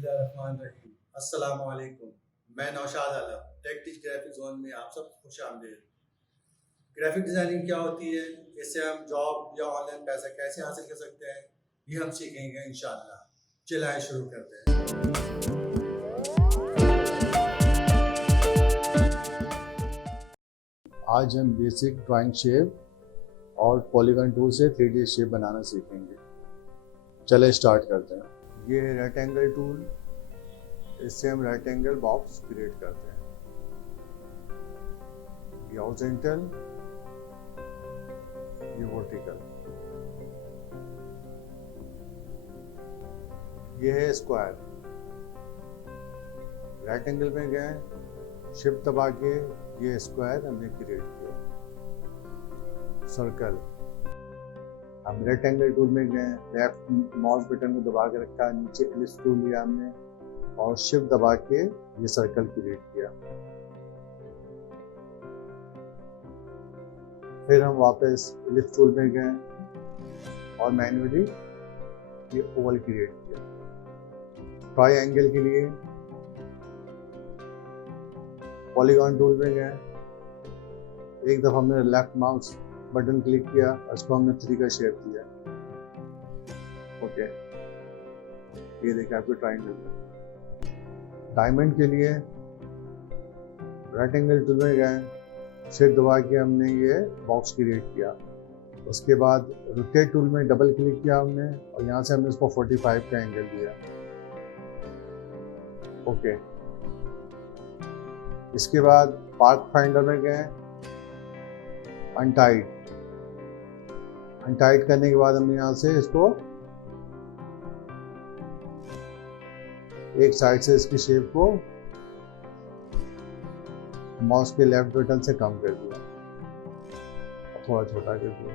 बिस्मिल्लाहिर्रहमानिर्रहीम। अस्सलाम वालेकुम। मैं Naushad Alam, take teach graphic zone में आप सब खुश आमदीद। ग्राफिक डिज़ाइनिंग क्या होती है, इससे हम जॉब या ऑनलाइन पैसा कैसे हासिल कर सकते हैं, ये हम सीखेंगे इंशाअल्लाह। चलिए शुरू करते हैं। आज हम बेसिक ड्राइंग शेप और पॉलीगन टूल से 3D शेप बनाना सीखेंगे। चले स्टार्ट करते हैं। ये है रेक्टेंगल टूल, इससे हम रेक्टेंगल बॉक्स क्रिएट करते हैं। ये हॉरिजॉन्टल, ये वर्टिकल, ये है स्क्वायर। रेक्टेंगल में गए, शिफ्ट दबा के ये स्क्वायर हमने क्रिएट किया। सर्कल, हम रेक्टेंगल टूल में गए, लेफ्ट माउस बटन को दबा के रखा, नीचे एलिप्स टूल लिया हमने और शिफ्ट दबा के ये सर्कल क्रिएट किया। फिर हम वापस एलिप्स टूल में गए और मैन्युअली ये ओवल क्रिएट किया। ट्रायंगल के लिए पॉलीगॉन टूल में गए, एक दफा हमने लेफ्ट माउस बटन क्लिक किया, उसको हमने 3 का शेप दिया। ओके, ये देखिए आपको ट्रायंगल। डायमंड के लिए रेक्टेंगल टूल में गए, शिफ्ट दबा के हमने ये बॉक्स क्रिएट किया। उसके बाद रोटेट टूल में डबल क्लिक किया हमने और यहाँ से हमने इसको 45 का एंगल दिया। ओके, इसके बाद पाथ फाइंडर में गए, अनटाइट करने के बाद हमने यहाँ से इसको एक साइड से इसकी शेप को माउस के लेफ्ट बटन से कम कर दिया, थोड़ा छोटा कर दिया,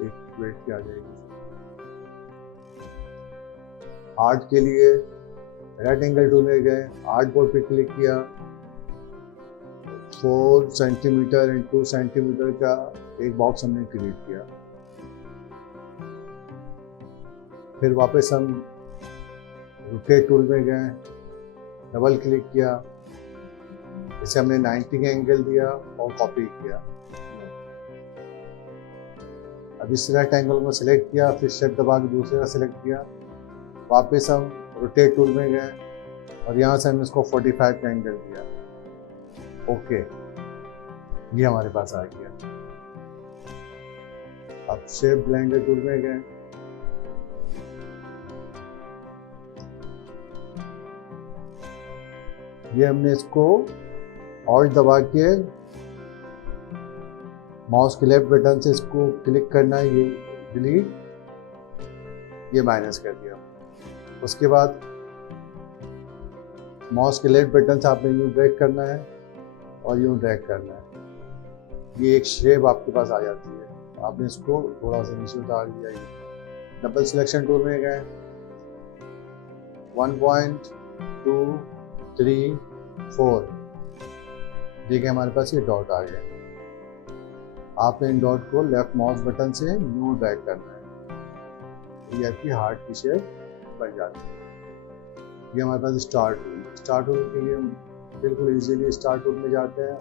एक वेट की आ जाएगी। आर्ट के लिए रेक्टेंगल टूल में गए, आर्ट बोर्ड पे क्लिक किया, 4 सेंटीमीटर × 2 सेंटीमीटर का एक बॉक्स हमने क्रिएट किया। फिर वापस हम रोटेट टूल में गए, डबल क्लिक किया, इसे हमने 90 का एंगल दिया और कॉपी किया। अब इस रेक्टेंगल को सिलेक्ट किया, फिर शिफ्ट दबा के दूसरे का सिलेक्ट किया। वापस हम रोटेट टूल में गए और यहाँ से हमने इसको 45 का एंगल दिया। ओके, ये हमारे पास आ गया। अब शेप ब्लेंडर टूल में गए, ये हमने इसको ऑल्ट दबा के माउस के लेफ्ट बटन से इसको क्लिक करना है, ये डिलीट, ये माइनस कर दिया। उसके बाद माउस के लेफ्ट बटन से आपने यूं ड्रैग करना है और यूं ड्रैग करना है, ये एक शेप आपके पास आ जाती है। आपने इसको थोड़ा सा नीचे उतार दिया। ये डबल सिलेक्शन टूल में गए, 1 पॉइंट 2 3 4, देखिए हमारे पास ये डॉट आ गया। आपने इन डॉट को लेफ्ट माउस बटन से यूं ड्रैग करना है, ये आपकी हार्ट की शेप बन जाती है। ये हमारे पास स्टार टूल के लिए हम बिल्कुल इजीली स्टार टूल में जाते हैं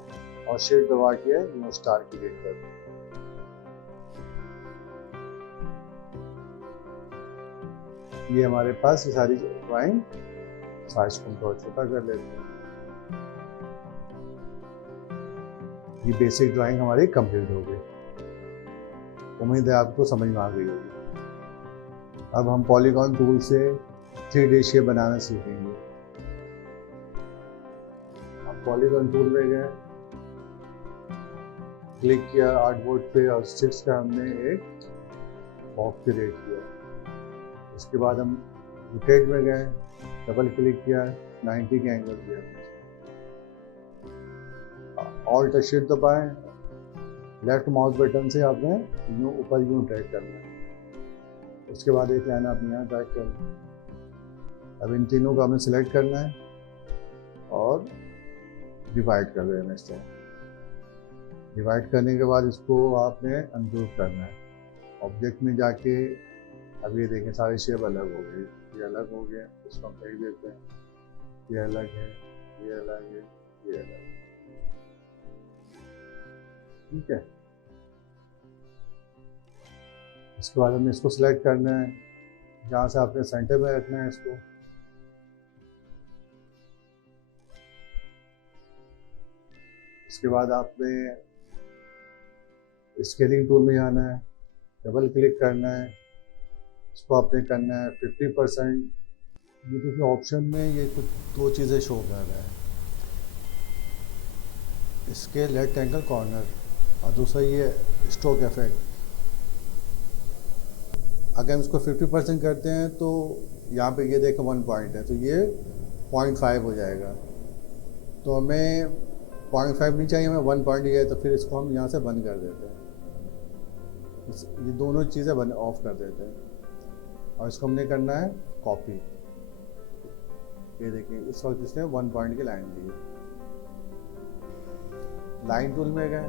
और शिफ्ट दबा के यूं स्टार क्रिएट करते हैं। ये हमारे पास ये सारी ड्राइंग, साइज को थोड़ा छोटा कर लेते हैं। ये बेसिक ड्राइंग हमारी कंप्लीट हो गई। उम्मीद है आपको समझ में आ गई होगी। अब हम पॉलीगॉन टूल से 3D शेप बनाना सीखेंगे। अब पॉलीगॉन टूल में गए, क्लिक किया आर्ट बोर्ड पे और 6 का हमने एक बॉक्स क्रिएट किया। उसके बाद हम रोटेट में गए, डबल क्लिक किया, 90 का एंगल दिया, ऑल्ट शिफ्ट दबाएं, लेफ्ट माउस बटन से आपने यूं ऊपर यूं ड्रैग करना है। उसके बाद एक लाइन आपने यहाँ ड्रैग करना है। अब इन तीनों को हमें सिलेक्ट करना है और डिवाइड कर देना। इसको डिवाइड करने के बाद इसको आपने अनग्रुप करना है। ऑब्जेक्ट में जाके अब ये देखें सारी शेप अलग हो गई, ये अलग हो गया, इसको हम फेंक देते हैं, ये अलग है, ये अलग है, ये अलग है। ठीक है, इसके बाद हमें इसको सिलेक्ट करना है, जहाँ से आपने सेंटर में रखना है इसको। इसके बाद आपने स्केलिंग टूल में जाना है, डबल क्लिक करना है, इसको आपने करना है 50%। ये देखिए ऑप्शन में ये कुछ दो चीज़ें शो कर रहा है, इसके लेफ्ट एंगल कॉर्नर और दूसरा ये स्ट्रोक इफेक्ट। अगर हम इसको 50% करते हैं तो यहाँ पे ये देखें 1 पॉइंट है, तो ये 0.5 हो जाएगा। तो हमें 0.5 नहीं चाहिए, हमें 1 पॉइंट ही है, तो फिर इसको हम यहाँ से बंद कर देते हैं। ये दोनों चीज़ें बंद ऑफ कर देते हैं और इसको हमने करना है कॉपी। ये देखिए इस वक्त इसने 1 पॉइंट की लाइन दी है। लाइन टूल में गए,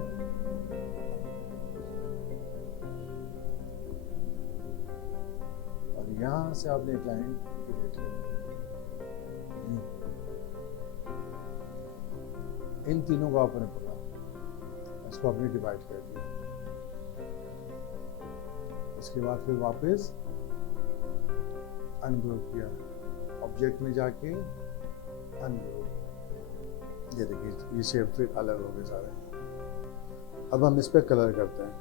और यहाँ से आपने एक लाइन क्रिएट की। इन तीनों को आपने पकड़ा, इसको आपने डिवाइड कर दिया। इसके बाद फिर वापस अनग्रुप किया, ऑब्जेक्ट में जाके अनग्रुप। ये देखिए ये शेप फिर अलग हो गए सारे। अब हम इस पे कलर करते हैं।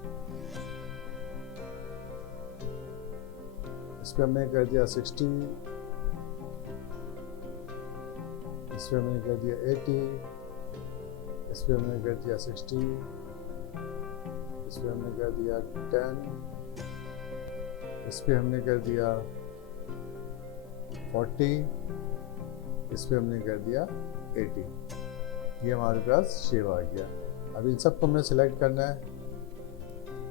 इस पे हमने कर दिया 60, इस पे हमने कर दिया 80, इस पे हमने कर दिया 60, इस पे हमने कर दिया 10, इस पे हमने कर दिया 40, इस पे हमने कर दिया 80। ये हमारे पास शेप आ गया। अब इन सब को हमें सिलेक्ट करना है।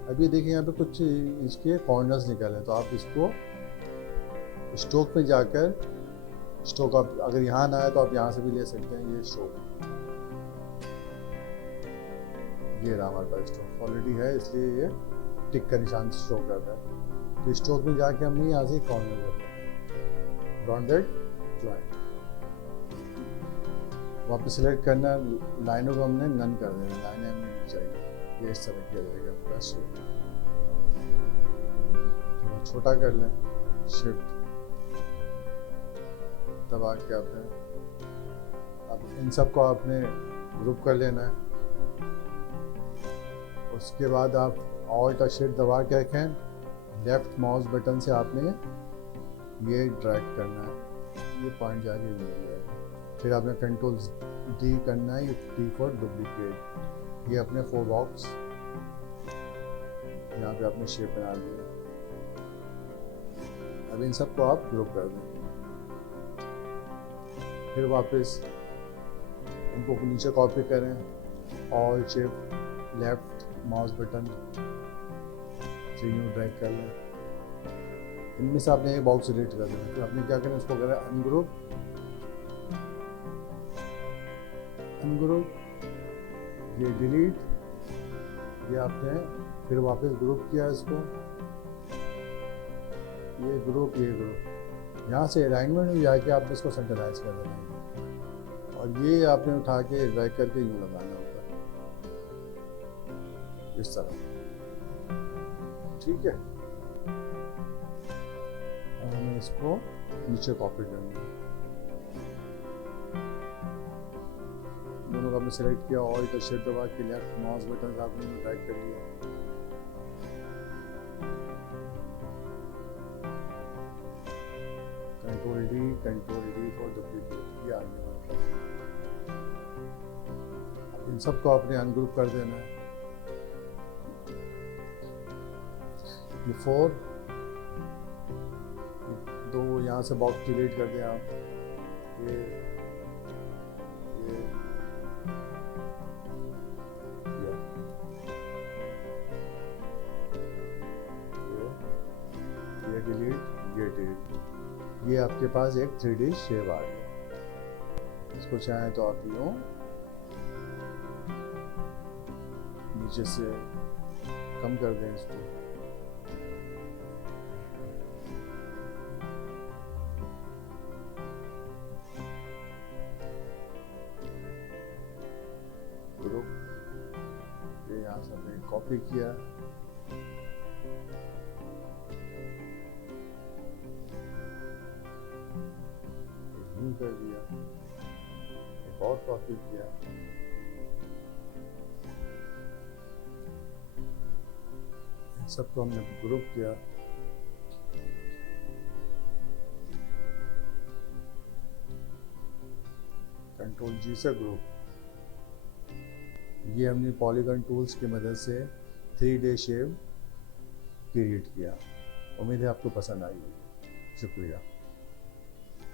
अभी देखिए यहाँ पे कुछ इसके कॉर्नर्स निकले हैं, तो आप इसको स्ट्रोक में जाकर, स्ट्रोक आप अगर यहाँ ना आए तो आप यहाँ से भी ले सकते हैं। ये स्ट्रोक, ये रहा हमारे पास स्ट्रोक ऑलरेडी है, इसलिए ये टिक का निशान शो कर रहा है। तो स्ट्रोक में जाके हमने यहाँ से कॉर्नर करते हैं, बाउंडेड ज्वाइंट। वापस सिलेक्ट करना, लाइनों को हमने नन कर देना, लाइनें हमें नहीं चाहिए। ये इस तरह किया जाएगा पूरा शेप। थोड़ा छोटा कर लें, शिफ्ट दबा के आपने, अब इन सब को आपने ग्रुप कर लेना है। उसके बाद आप ऑल्ट और शिफ्ट दबा के रखें, लेफ्ट माउस बटन से आपने ये ड्रैग करना है, ये पॉइंट जाके मिल जाएगा। फिर आपने कंट्रोल डी करना है, ये डी फॉर डुप्लीकेट। ये अपने 4 बॉक्स यहाँ पे आपने शेप बना लिया। अब इन सब को आप ग्रुप कर दें। फिर वापस इनको नीचे कॉपी करें, all shift left mouse button से यूँ ड्रैग कर लें। इनमें से आपने एक बॉक्स डिलीट कर देना। फिर आपने क्या करना है, इसको करें अनग्रुप, अनग्रुप, ये डिलीट, ये आपने फिर वापस ग्रुप किया इसको, ये ग्रुप, ये ग्रुप। यहाँ से अलाइनमेंट में जाके आपने इसको सेंटराइज कर देना है, और ये आपने उठा के ड्रैग करके यूँ लगाना होगा इस तरह। ठीक है, हमें इसको नीचे कॉपी करना है। दोनों को हमने सेलेक्ट किया, ऑल का शेप दबा के लेफ्ट माउस बटन से आपने ड्रैग कर लिया। कंट्रोल डी फॉर डुप्लीकेट, ये आ गया। इन सबको आपने अनग्रुप कर देना है। ये 4 दो यहाँ से बॉक्स डिलीट कर दें आप। ये डिलीट, ये डिलीट। ये आपके पास एक 3D शेप आ गया। इसको चाहें तो आप यूँ नीचे से कम कर दें इसको, कॉपी किया, यूं कर दिया, एक और कॉपी किया, इन सबको हमने ग्रुप किया, कंट्रोल जी से ग्रुप। ये हमने पॉलीगन टूल्स की मदद से 3D शेप क्रिएट किया। उम्मीद है आपको पसंद आई होगी। शुक्रिया।